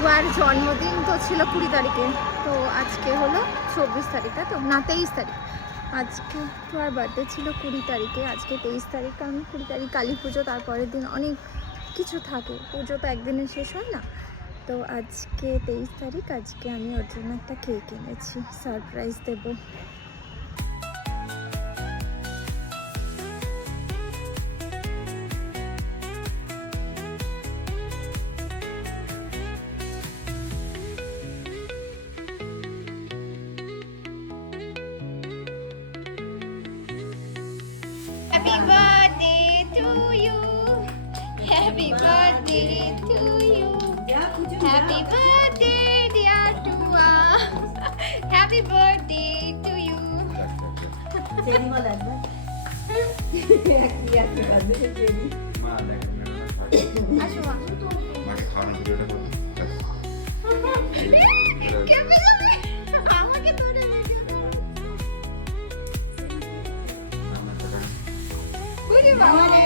টুয়ার জন্মদিন তো ছিল 20 তারিখে, তো আজকে হলো 24 তারিখ, তাই তো না 23 তারিখ। আজকে টুয়ার বার্থডে ছিল 20 তারিখে, আজকে 23 তারিখ। কারণ 20 তারিখ কালী পুজো, তারপরের দিন অনেক কিছু থাকে, পুজো তো একদিনে শেষ হয় না। তো আজকে 23 তারিখ, আজকে আমি ওর জন্য একটা কেক এনেছি, সারপ্রাইজ দেবো। Happy birthday to you. Happy birthday to you. Happy birthday dear Tua. Happy birthday to you. আসো মা। কে পেলাম? আমাকে ধরে দিও। উড়ে বাবা রে।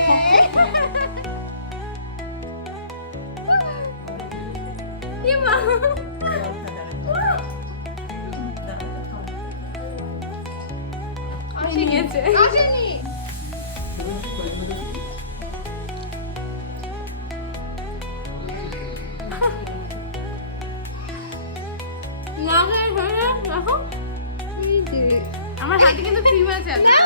কি মা? আসেনি। আমার হাতে কিন্তু ক্রিম আছে। না